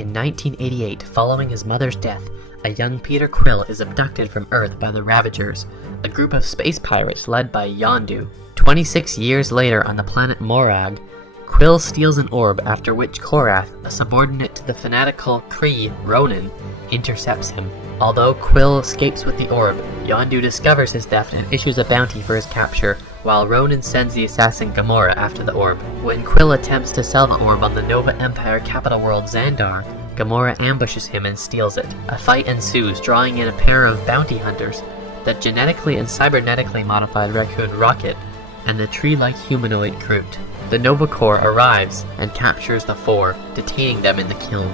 In 1988, following his mother's death, a young Peter Quill is abducted from Earth by the Ravagers, a group of space pirates led by Yondu. 26 years later on the planet Morag, Quill steals an orb, after which Korath, a subordinate to the fanatical Kree, Ronan, intercepts him. Although Quill escapes with the orb, Yondu discovers his theft and issues a bounty for his capture, while Ronan sends the assassin Gamora after the orb. When Quill attempts to sell the orb on the Nova Empire capital world Xandar, Gamora ambushes him and steals it. A fight ensues, drawing in a pair of bounty hunters, the genetically and cybernetically modified raccoon Rocket, and the tree-like humanoid Groot. The Nova Corps arrives and captures the four, detaining them in the kiln.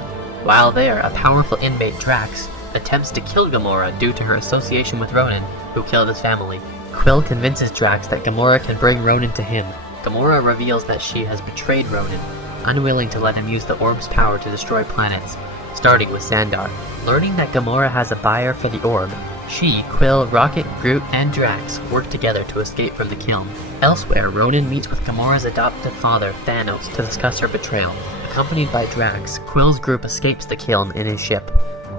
While there, a powerful inmate, Drax, attempts to kill Gamora due to her association with Ronan, who killed his family. Quill convinces Drax that Gamora can bring Ronan to him. Gamora reveals that she has betrayed Ronan, unwilling to let him use the orb's power to destroy planets, starting with Xandar. Learning that Gamora has a buyer for the orb, she, Quill, Rocket, Groot, and Drax work together to escape from the kiln. Elsewhere, Ronan meets with Gamora's adoptive father, Thanos, to discuss her betrayal. Accompanied by Drax, Quill's group escapes the kiln in his ship,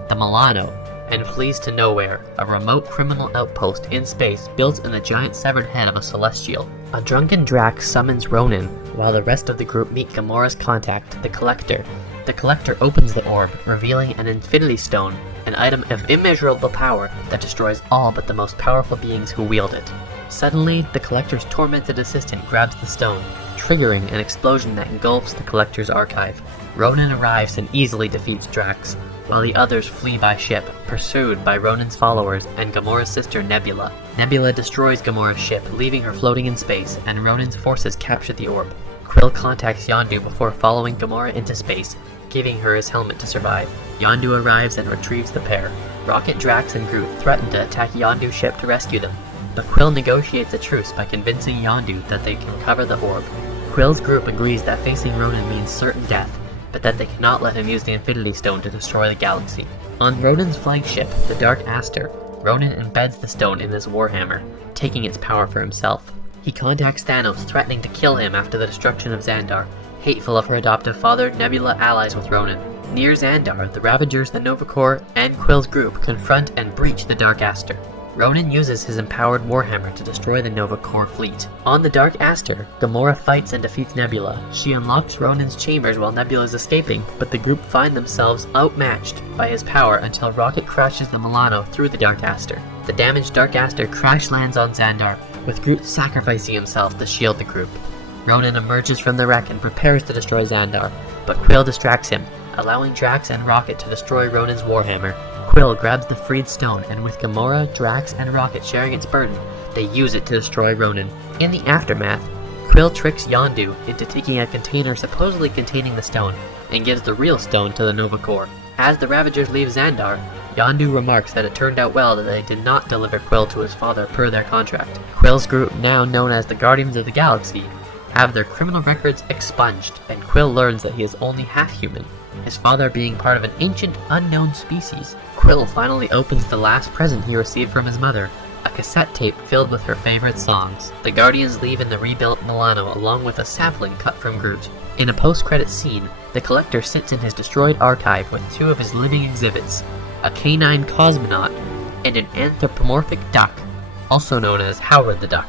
the Milano, and flees to Nowhere, a remote criminal outpost in space built in the giant severed head of a Celestial. A drunken Drax summons Ronan, while the rest of the group meet Gamora's contact, the Collector. The Collector opens the orb, revealing an Infinity Stone, an item of immeasurable power that destroys all but the most powerful beings who wield it. Suddenly, the Collector's tormented assistant grabs the stone, triggering an explosion that engulfs the Collector's archive. Ronan arrives and easily defeats Drax, while the others flee by ship, pursued by Ronan's followers and Gamora's sister Nebula. Nebula destroys Gamora's ship, leaving her floating in space, and Ronan's forces capture the orb. Quill contacts Yondu before following Gamora into space, giving her his helmet to survive. Yondu arrives and retrieves the pair. Rocket, Drax, and Groot threaten to attack Yondu's ship to rescue them, but Quill negotiates a truce by convincing Yondu that they can recover the orb. Quill's group agrees that facing Ronan means certain death, but that they cannot let him use the Infinity Stone to destroy the galaxy. On Ronan's flagship, the Dark Aster, Ronan embeds the stone in his warhammer, taking its power for himself. He contacts Thanos, threatening to kill him after the destruction of Xandar. Hateful of her adoptive father, Nebula allies with Ronan. Near Xandar, the Ravagers, the Nova Corps, and Quill's group confront and breach the Dark Aster. Ronan uses his empowered warhammer to destroy the Nova Corps fleet. On the Dark Aster, Gamora fights and defeats Nebula. She unlocks Ronan's chambers while Nebula is escaping, but the group find themselves outmatched by his power until Rocket crashes the Milano through the Dark Aster. The damaged Dark Aster crash lands on Xandar, with Groot sacrificing himself to shield the group. Ronan emerges from the wreck and prepares to destroy Xandar, but Quill distracts him, allowing Drax and Rocket to destroy Ronan's warhammer. Quill grabs the freed stone, and with Gamora, Drax, and Rocket sharing its burden, they use it to destroy Ronan. In the aftermath, Quill tricks Yondu into taking a container supposedly containing the stone, and gives the real stone to the Nova Corps. As the Ravagers leave Xandar, Yondu remarks that it turned out well that they did not deliver Quill to his father per their contract. Quill's group, now known as the Guardians of the Galaxy, have their criminal records expunged, and Quill learns that he is only half-human, his father being part of an ancient, unknown species. Quill finally opens the last present he received from his mother, a cassette tape filled with her favorite songs. The Guardians leave in the rebuilt Milano along with a sapling cut from Groot. In a post-credits scene, the Collector sits in his destroyed archive with two of his living exhibits, a canine cosmonaut and an anthropomorphic duck, also known as Howard the Duck.